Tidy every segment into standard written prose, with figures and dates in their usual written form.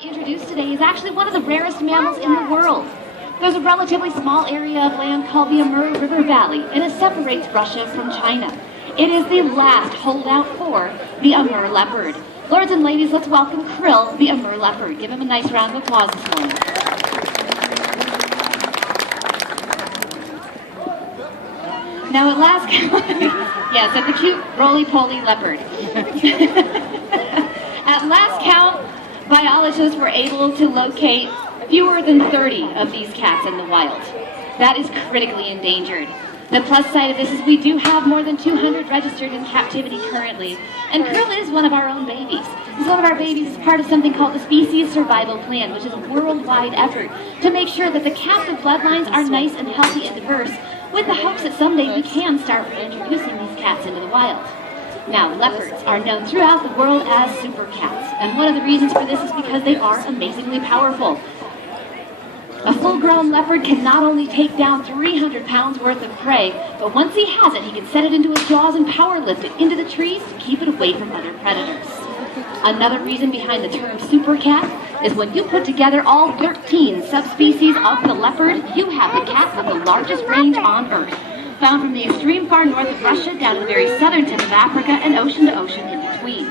Introduced today is actually one of the rarest mammals in the world. There's a relatively small area of land called the Amur River Valley, and it separates Russia from China. It is the last holdout for the Amur leopard. Lords and ladies, let's welcome Krill, the Amur leopard. Give him a nice round of applause this morning. Now at last count, yes, at the cute roly-poly leopard. At last count, biologists were able to locate fewer than 30 of these cats in the wild. That is critically endangered. The plus side of this is we do have more than 200 registered in captivity currently, and Krill is one of our own babies. He's one of our babies as part of something called the Species Survival Plan, which is a worldwide effort to make sure that the captive bloodlines are nice and healthy and diverse, with the hopes that someday we can start reintroducing these cats into the wild. Now, leopards are known throughout the world as super cats, and one of the reasons for this is because they are amazingly powerful. A full-grown leopard can not only take down 300 pounds worth of prey, but once he has it, he can set it into his jaws and power lift it into the trees to keep it away from other predators. Another reason behind the term super cat is when you put together all 13 subspecies of the leopard, you have the cat with the largest range on Earth, found from the extreme far north of Russia down to the very southern tip of Africa and ocean to ocean in between.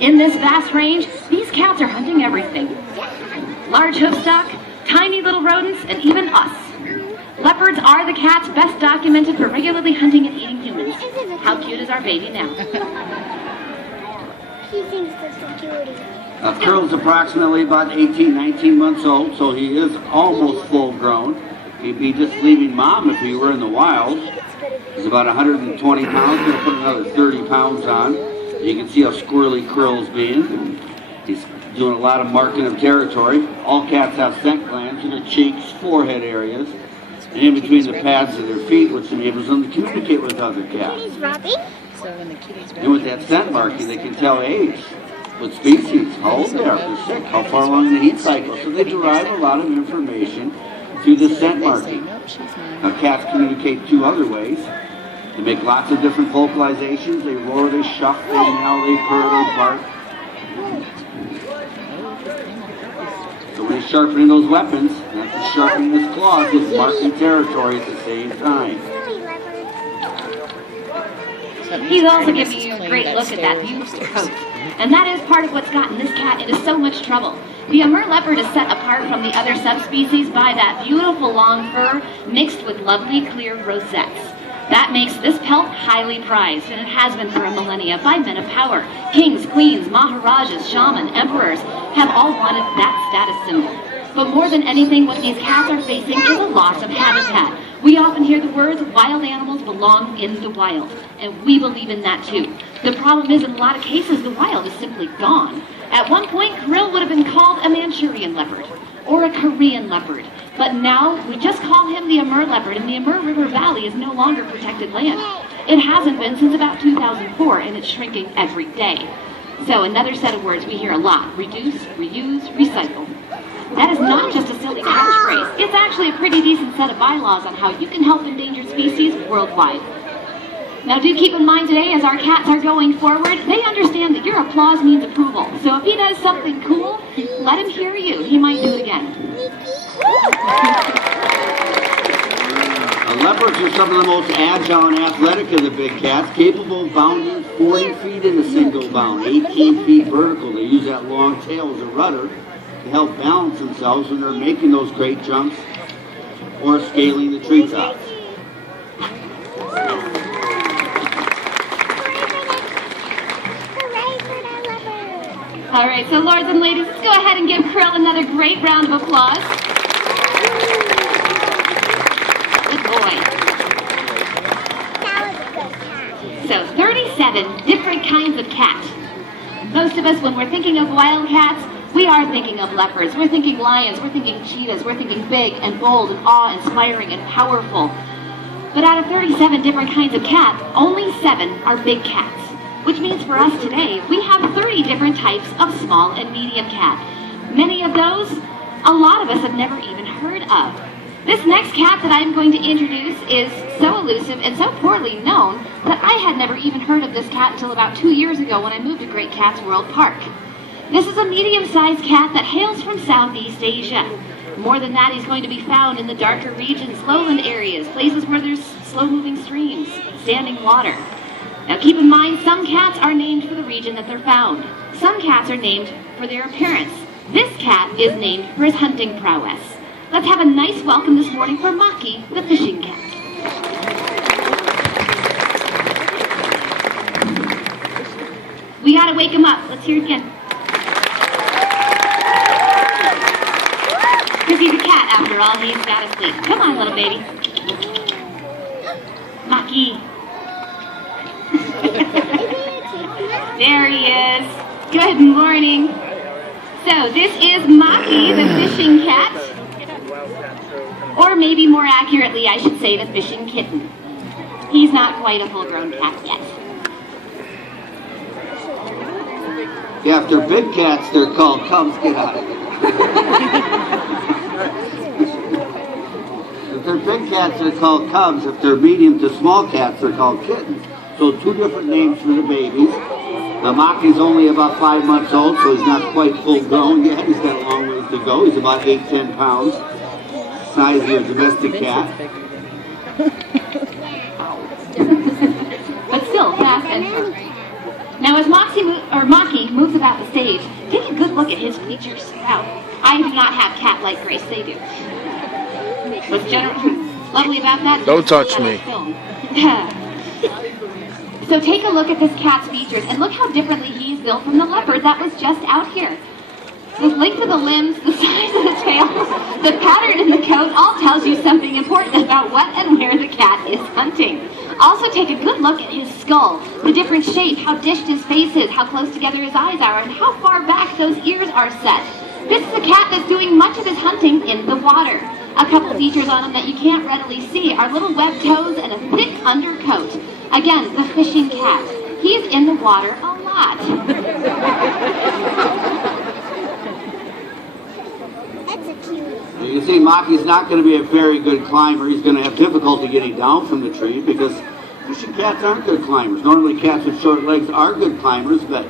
In this vast range, these cats are hunting everything. Large hoofstock, tiny little rodents, and even us. Leopards are the cats best documented for regularly hunting and eating humans. How cute is our baby now? He thinks that's security. Krill's approximately about 18, 19 months old, so he is almost full grown. He'd be just leaving mom if he were in the wild. He's about 120 pounds, going to put another 30 pounds on. You can see how squirrely Krill's being. He's doing a lot of marking of territory. All cats have scent glands in their cheeks, forehead areas, and in between the pads of their feet, which enables them to communicate with other cats. And with that scent marking, they can tell age, what species, how old they are, if they're sick, how far along in the heat cycle. So they derive a lot of information through the scent marking. Now, cats communicate two other ways. They make lots of different vocalizations. They roar, they shuff, they meow, they purr, they bark. So when he's sharpening those weapons, that's sharpening his claws, he's marking territory at the same time. He's also giving you a great look at that beautiful coat. And that is part of what's gotten this cat into so much trouble. The Amur leopard is set apart from the other subspecies by that beautiful long fur mixed with lovely clear rosettes. That makes this pelt highly prized, and it has been for a millennia by men of power. Kings, queens, maharajas, shamans, emperors have all wanted that status symbol. But more than anything, what these cats are facing is a loss of habitat. We often hear the words, wild animals belong in the wild, and we believe in that too. The problem is, in a lot of cases, the wild is simply gone. At one point, Krill would have been called a Manchurian leopard, or a Korean leopard. But now, we just call him the Amur leopard, and the Amur River Valley is no longer protected land. It hasn't been since about 2004, and it's shrinking every day. So another set of words we hear a lot: reduce, reuse, recycle. That is not just a silly catchphrase. It's actually a pretty decent set of bylaws on how you can help endangered species worldwide. Now do keep in mind today, as our cats are going forward, they understand that your applause means approval. So if he does something cool, let him hear you. He might do it again. Leopards are some of the most agile and athletic of the big cats, capable of bounding 40 feet in a single bound, 18 feet vertical. They use that long tail as a rudder to help balance themselves when they're making those great jumps or scaling the treetops. All right, so lords and ladies, let's go ahead and give Krill another great round of applause. Good boy. So 37 different kinds of cat. Most of us, when we're thinking of wild cats, we are thinking of leopards. We're thinking lions, we're thinking cheetahs, we're thinking big and bold and awe-inspiring and powerful. But out of 37 different kinds of cat, only 7 are big cats. Which means for us today, we have 30 different types of small and medium cat. Many of those, a lot of us have never even heard of. This next cat that I'm going to introduce is so elusive and so poorly known that I had never even heard of this cat until about 2 years ago when I moved to Great Cats World Park. This is a medium-sized cat that hails from Southeast Asia. More than that, he's going to be found in the darker regions, lowland areas, places where there's slow-moving streams, standing water. Now keep in mind, some cats are named for the region that they're found. Some cats are named for their appearance. This cat is named for his hunting prowess. Let's have a nice welcome this morning for Maki, the fishing cat. We gotta wake him up. Let's hear it again. Because he's a cat, after all. He's gotta sleep. Come on, little baby. Maki. There he is. Good morning. So this is Maki, the fishing cat. Or maybe more accurately, I should say the fishing kitten. He's not quite a full-grown cat yet. Yeah, if they're big cats, they're called cubs. Get out of here. If they're big cats, they're called cubs. If they're medium to small cats, they're called kittens. So two different names for the babies. The Maki's only about 5 months old, so he's not quite full grown yet. He's got a long ways to go. He's about 8-10 pounds. Size of a domestic cat. But still, fast and sharp. Now as Maki moves about the stage, take a good look at his features. Wow, I do not have cat-like grace, they do. What's lovely about that? Don't touch me. So take a look at this cat's features and look how differently he's built from the leopard that was just out here. The length of the limbs, the size of the tail, the pattern in the coat all tells you something important about what and where the cat is hunting. Also take a good look at his skull, the different shape, how dished his face is, how close together his eyes are, and how far back those ears are set. This is a cat that's doing much of his hunting in the water. A couple features on him that you can't readily see are little webbed toes and a thick undercoat. Again, the fishing cat. He's in the water a lot. You can see Maki's not going to be a very good climber. He's going to have difficulty getting down from the tree because fishing cats aren't good climbers. Normally cats with short legs are good climbers, but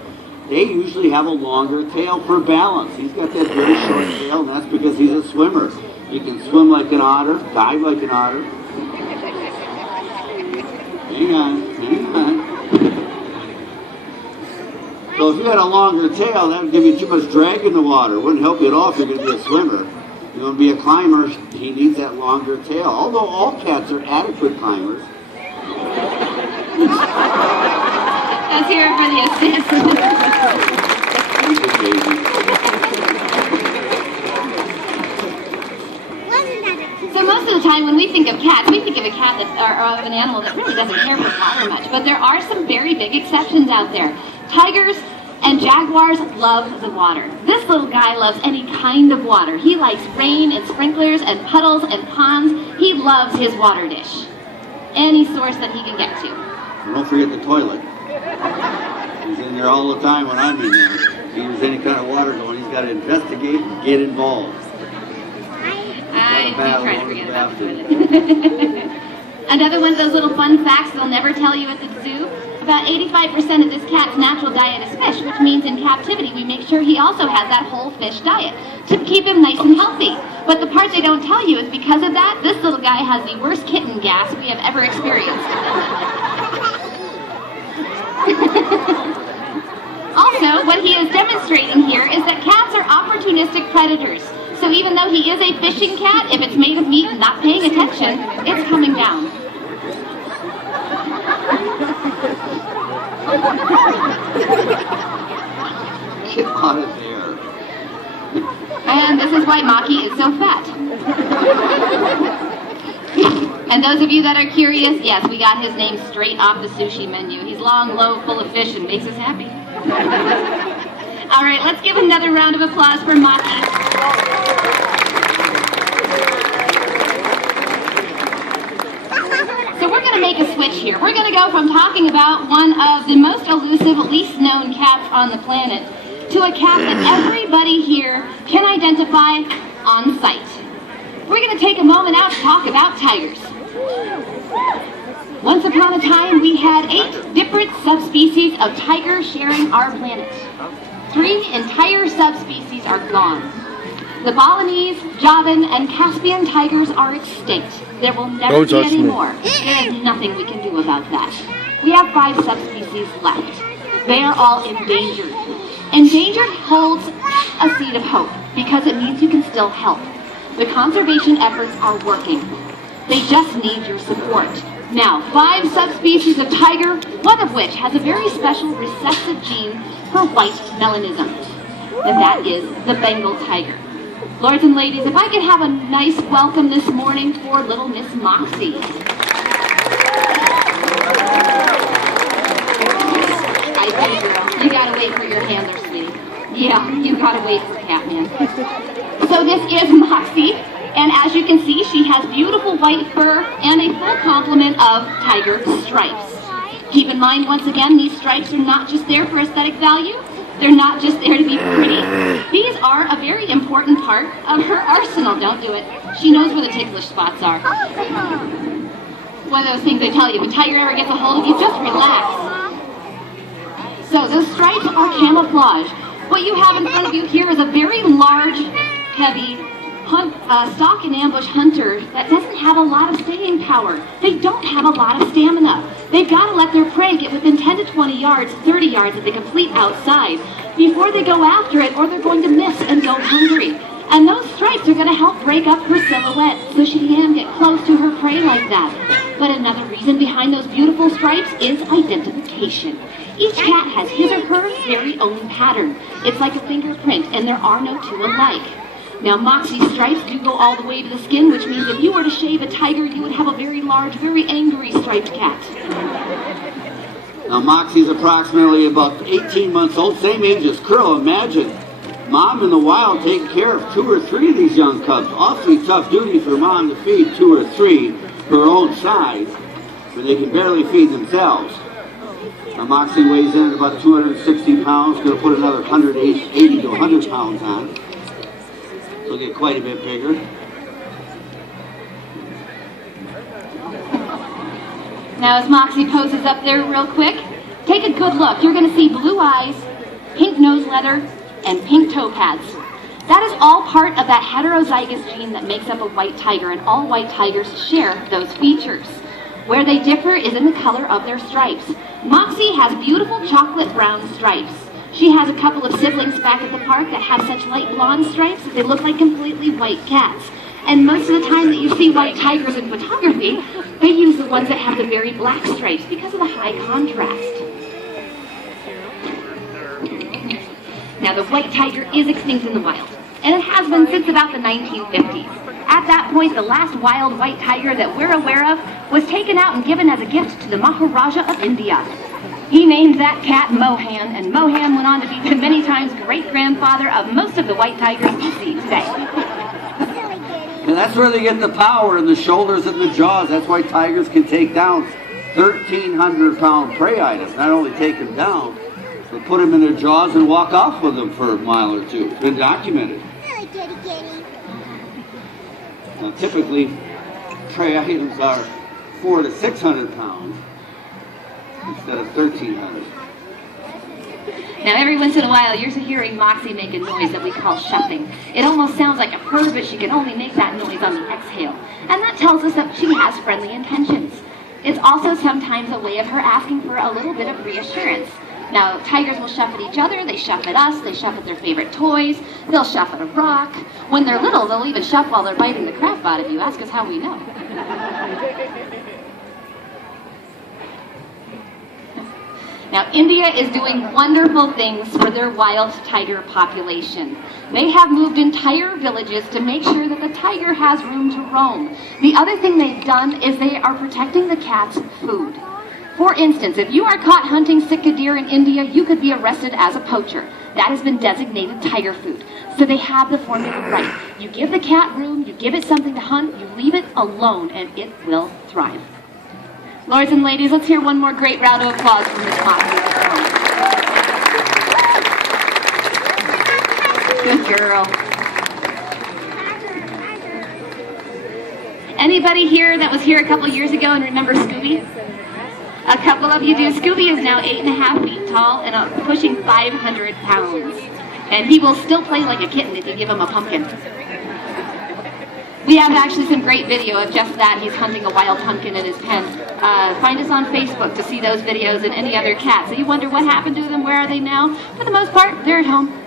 they usually have a longer tail for balance. He's got that very short tail, and that's because he's a swimmer. He can swim like an otter, dive like an otter. Hang on. So if you had a longer tail, that would give you too much drag in the water. It wouldn't help you at all if you're going to be a swimmer. If you want to be a climber, he needs that longer tail. Although all cats are adequate climbers. Let's hear it for the assist. So most of the time when we think of cats, we think of a cat that, or of an animal that really doesn't care for water much. But there are some very big exceptions out there. Tigers and jaguars love the water. This little guy loves any kind of water. He likes rain and sprinklers and puddles and ponds. He loves his water dish. Any source that he can get to. And don't forget the toilet. He's in there all the time when I'm in there. If there's any kind of water going, he's got to investigate and get involved. I do try to forget about the toilet. Another one of those little fun facts they'll never tell you at the zoo. About 85% of this cat's natural diet is fish, which means in captivity we make sure he also has that whole fish diet to keep him nice and healthy. But the part they don't tell you is because of that, this little guy has the worst kitten gas we have ever experienced. Also, what he is demonstrating here is that cats are opportunistic predators. So even though he is a fishing cat, if it's made of meat and not paying attention, it's coming down. Get out of there. And this is why Maki is so fat. And those of you that are curious, yes, we got his name straight off the sushi menu. He's long, low, full of fish, and makes us happy. All right, let's give another round of applause for Maki. So we're going to make a switch here. We're going to go from talking about one of the most elusive, least known cats on the planet to a cat that everybody here can identify on sight. We're going to take a moment out to talk about tigers. Once upon a time, we had 8 different subspecies of tiger sharing our planet. 3 entire subspecies are gone. The Balinese, Javan, and Caspian tigers are extinct. There will never be any more. There is nothing we can do about that. We have 5 subspecies left. They are all endangered. Endangered holds a seed of hope because it means you can still help. The conservation efforts are working. They just need your support. Now, 5 subspecies of tiger, one of which has a very special recessive gene for white melanism, and that is the Bengal tiger. Lords and ladies, if I could have a nice welcome this morning for little Miss Moxie. I see, girl. You gotta wait for your hand there, sweetie. Yeah, you gotta wait for Catman. So this is Moxie, and as you can see, she has beautiful white fur and a full complement of tiger stripes. Keep in mind, once again, these stripes are not just there for aesthetic value. They're not just there to be pretty. These are a very important part of her arsenal. Don't do it. She knows where the ticklish spots are. One of those things they tell you, if a tiger ever gets a hold of you, just relax. So those stripes are camouflage. What you have in front of you here is a very large, heavy, stalk and ambush hunter that doesn't have a lot of staying power. They don't have a lot of stamina. They've got to let their prey get within 10 to 20 yards, 30 yards if they complete outside, before they go after it, or they're going to miss and go hungry. And those stripes are going to help break up her silhouette so she can get close to her prey like that. But another reason behind those beautiful stripes is identification. Each cat has his or her very own pattern. It's like a fingerprint, and there are no two alike. Now, Moxie's stripes do go all the way to the skin, which means if you were to shave a tiger, you would have a very large, very angry striped cat. Now, Moxie's approximately about 18 months old, same age as Curl. Imagine mom in the wild taking care of 2 or 3 of these young cubs. Awfully tough duty for mom to feed 2 or 3 her own size, when they can barely feed themselves. Now, Moxie weighs in at about 260 pounds, going to put another 180 to 100 pounds on. She'll get quite a bit bigger. Now, as Moxie poses up there real quick, take a good look. You're going to see blue eyes, pink nose leather, and pink toe pads. That is all part of that heterozygous gene that makes up a white tiger, and all white tigers share those features. Where they differ is in the color of their stripes. Moxie has beautiful chocolate brown stripes. She has a couple of siblings back at the park that have such light blonde stripes that they look like completely white cats. And most of the time that you see white tigers in photography, they use the ones that have the very black stripes because of the high contrast. Now, the white tiger is extinct in the wild, and it has been since about the 1950s. At that point, the last wild white tiger that we're aware of was taken out and given as a gift to the Maharaja of India. He named that cat Mohan, and Mohan went on to be many times great-grandfather of most of the white tigers you see today. And that's where they get the power in the shoulders and the jaws. That's why tigers can take down 1,300-pound prey items. Not only take them down, but put them in their jaws and walk off with them for a mile or two. It's been documented. Now, typically, prey items are 400 to 600 pounds instead of 1,300. Now, every once in a while, you're hearing Moxie make a noise that we call shuffling. It almost sounds like a purr, but she can only make that noise on the exhale. And that tells us that she has friendly intentions. It's also sometimes a way of her asking for a little bit of reassurance. Now, tigers will shuff at each other, they shuff at us, they shuff at their favorite toys, they'll shuff at a rock. When they're little, they'll even shuff while they're biting the crap out of you. Ask us how we know. Now, India is doing wonderful things for their wild tiger population. They have moved entire villages to make sure that the tiger has room to roam. The other thing they've done is they are protecting the cat's food. For instance, if you are caught hunting Sitka deer in India, you could be arrested as a poacher. That has been designated tiger food. So they have the formula right. You give the cat room, you give it something to hunt, you leave it alone, and it will thrive. Lords and ladies, let's hear one more great round of applause for Miss Moxie. Good girl. Anybody here that was here a couple years ago and remember Scooby? A couple of you do. Scooby is now 8.5 feet tall and pushing 500 pounds. And he will still play like a kitten if you give him a pumpkin. We have actually some great video of just that. He's hunting a wild pumpkin in his pen. Find us on Facebook to see those videos and any other cats. So you wonder what happened to them, where are they now? For the most part, they're at home.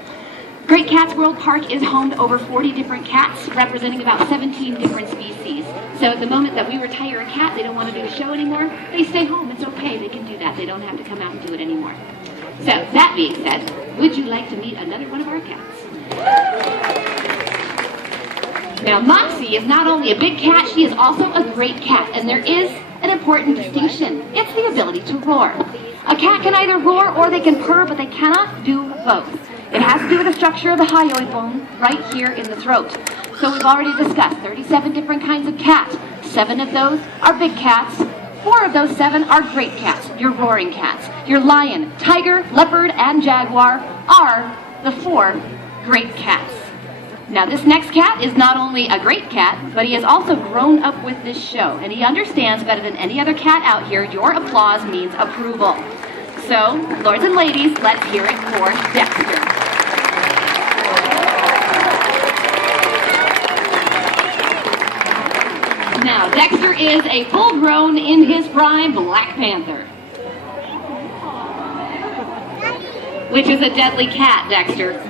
Great Cats World Park is home to over 40 different cats, representing about 17 different species. So at the moment that we retire a cat, they don't want to do the show anymore, they stay home. It's okay, they can do that. They don't have to come out and do it anymore. So, that being said, would you like to meet another one of our cats? Now, Moxie is not only a big cat, she is also a great cat, and there is an important distinction. It's the ability to roar. A cat can either roar or they can purr, but they cannot do both. It has to do with the structure of the hyoid bone right here in the throat. So we've already discussed 37 different kinds of cats. 7 of those are big cats. 4 of those 7 are great cats, your roaring cats. Your lion, tiger, leopard, and jaguar are the 4 great cats. Now this next cat is not only a great cat, but he has also grown up with this show, and he understands better than any other cat out here, your applause means approval. So, lords and ladies, let's hear it for Dexter. Now, Dexter is a full-grown, in his prime, Black Panther. Which is a deadly cat, Dexter.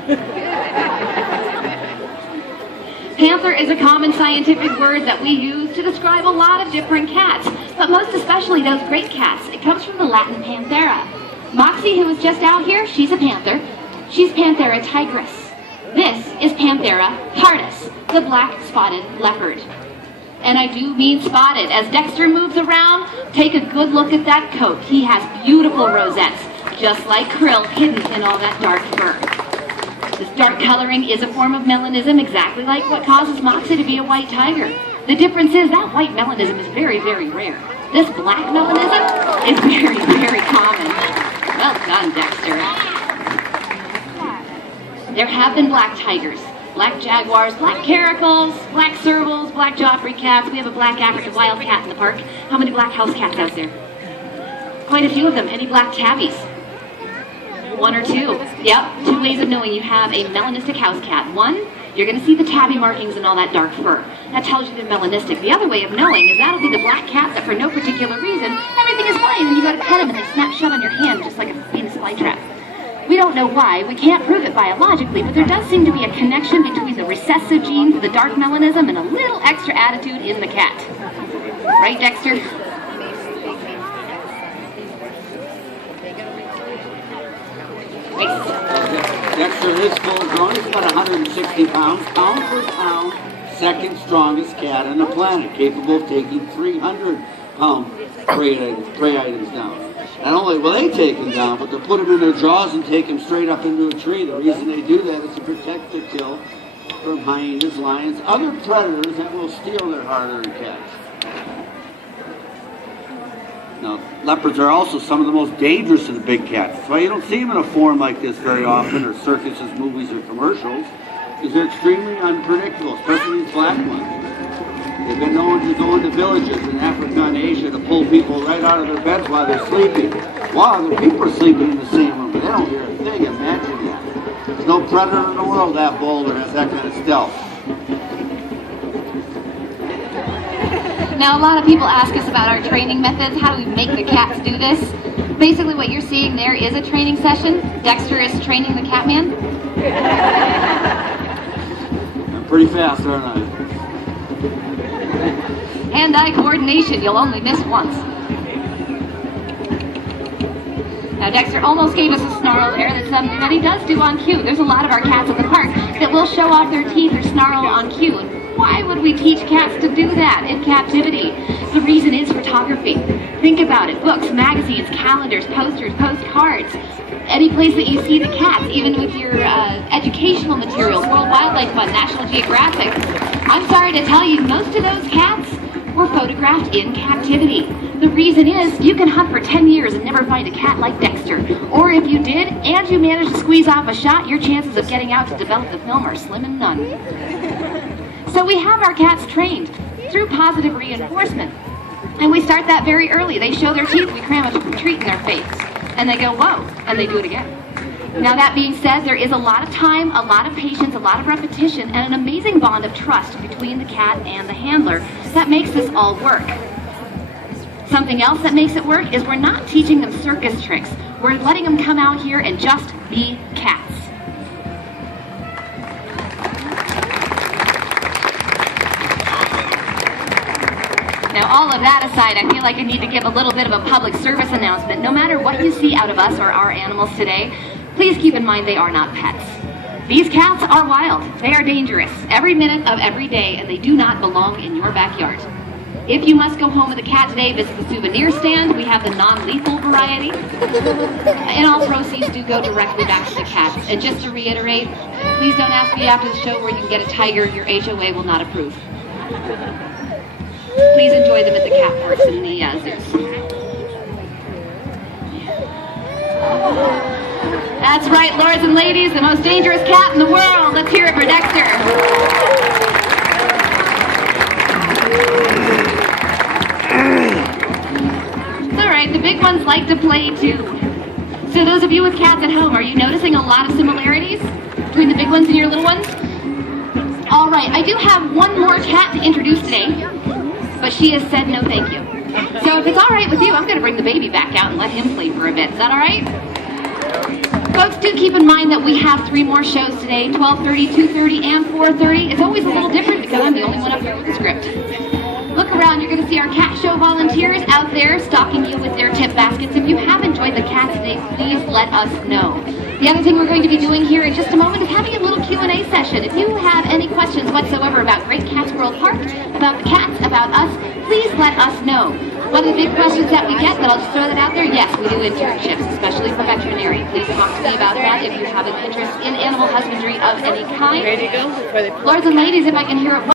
Panther is a common scientific word that we use to describe a lot of different cats, but most especially those great cats. It comes from the Latin Panthera. Moxie, who is just out here, she's a panther. She's Panthera tigris. This is Panthera pardus, the black spotted leopard. And I do mean spotted. As Dexter moves around, take a good look at that coat. He has beautiful rosettes, just like krill hidden in all that dark fur. This dark coloring is a form of melanism, exactly like what causes Moxie to be a white tiger. The difference is that white melanism is very, very rare. This black melanism is very, very common. Well done, Dexter. There have been black tigers, black jaguars, black caracals, black servals, black Joffrey cats. We have a black African wildcat in the park. How many black house cats out there? Quite a few of them. Any black tabbies? 1 or 2. Yep, 2 ways of knowing you have a melanistic house cat. 1, you're going to see the tabby markings and all that dark fur. That tells you they're melanistic. The other way of knowing is that'll be the black cat that for no particular reason, everything is fine and you go to pet them and they snap shut on your hand just like a Venus flytrap. We don't know why, we can't prove it biologically, but there does seem to be a connection between the recessive gene for the dark melanism and a little extra attitude in the cat. Right, Dexter? Dexter is full grown. He's about 160 pounds, pound for pound, second strongest cat on the planet, capable of taking 300-pound prey items down. Not only will they take them down, but they'll put them in their jaws and take them straight up into a tree. The reason they do that is to protect their kill from hyenas, lions, other predators that will steal their hard-earned catch. Now, leopards are also some of the most dangerous of the big cats. That's why you don't see them in a form like this very often, or circuses, movies, or commercials, because they're extremely unpredictable, especially these black ones. They've been known to go into villages in Africa and Asia to pull people right out of their beds while they're sleeping. Wow, the people are sleeping in the same room, but they don't hear a thing. Imagine that. There's no predator in the world that bold or has that kind of stealth. Now, a lot of people ask us about our training methods. How do we make the cats do this? Basically, what you're seeing there is a training session. Dexter is training the Catman. I'm pretty fast, aren't I? Hand-eye coordination, you'll only miss once. Now, Dexter almost gave us a snarl there. That's something that he does do on cue. There's a lot of our cats in the park that will show off their teeth or snarl on cue. Why would we teach cats to do that in captivity? The reason is photography. Think about it. Books, magazines, calendars, posters, postcards. Any place that you see the cats, even with your educational materials, World Wildlife Fund, National Geographic. I'm sorry to tell you, most of those cats were photographed in captivity. The reason is you can hunt for 10 years and never find a cat like Dexter. Or if you did, and you managed to squeeze off a shot, your chances of getting out to develop the film are slim and none. So we have our cats trained through positive reinforcement. And we start that very early. They show their teeth, we cram a treat in their face. And they go, whoa, and they do it again. Now that being said, there is a lot of time, a lot of patience, a lot of repetition, and an amazing bond of trust between the cat and the handler that makes this all work. Something else that makes it work is we're not teaching them circus tricks. We're letting them come out here and just be cats. Now, all of that aside, I feel like I need to give a little bit of a public service announcement. No matter what you see out of us or our animals today, please keep in mind they are not pets. These cats are wild. They are dangerous every minute of every day, and they do not belong in your backyard. If you must go home with a cat today, visit the souvenir stand. We have the non-lethal variety. And all proceeds do go directly back to the cats. And just to reiterate, please don't ask me after the show where you can get a tiger. Your HOA will not approve. Please enjoy them at the cat parks and the zoos. That's right, lords and ladies, the most dangerous cat in the world. Let's hear it for Dexter. It's all right, the big ones like to play too. So those of you with cats at home, are you noticing a lot of similarities between the big ones and your little ones? All right, I do have one more cat to introduce today, but she has said no thank you. So if it's all right with you, I'm going to bring the baby back out and let him play for a bit. Is that all right? Folks, do keep in mind that we have 3 more shows today, 12:30, 2:30, and 4:30. It's always a little different because I'm the only one up here with the script. Look around, you're going to see our cat show volunteers out there stalking you with their tip baskets. If you have enjoyed the cat today, please let us know. The other thing we're going to be doing here in just a moment is having a little Q&A session. If you have any questions whatsoever about Great Cats World Park, about the cats, about us, please let us know. One of the big questions that we get, but I'll just throw that out there, yes, we do internships, especially for veterinary. Please talk to me about that if you have an interest in animal husbandry of any kind. Ready to go? Lords and ladies, if I can hear it.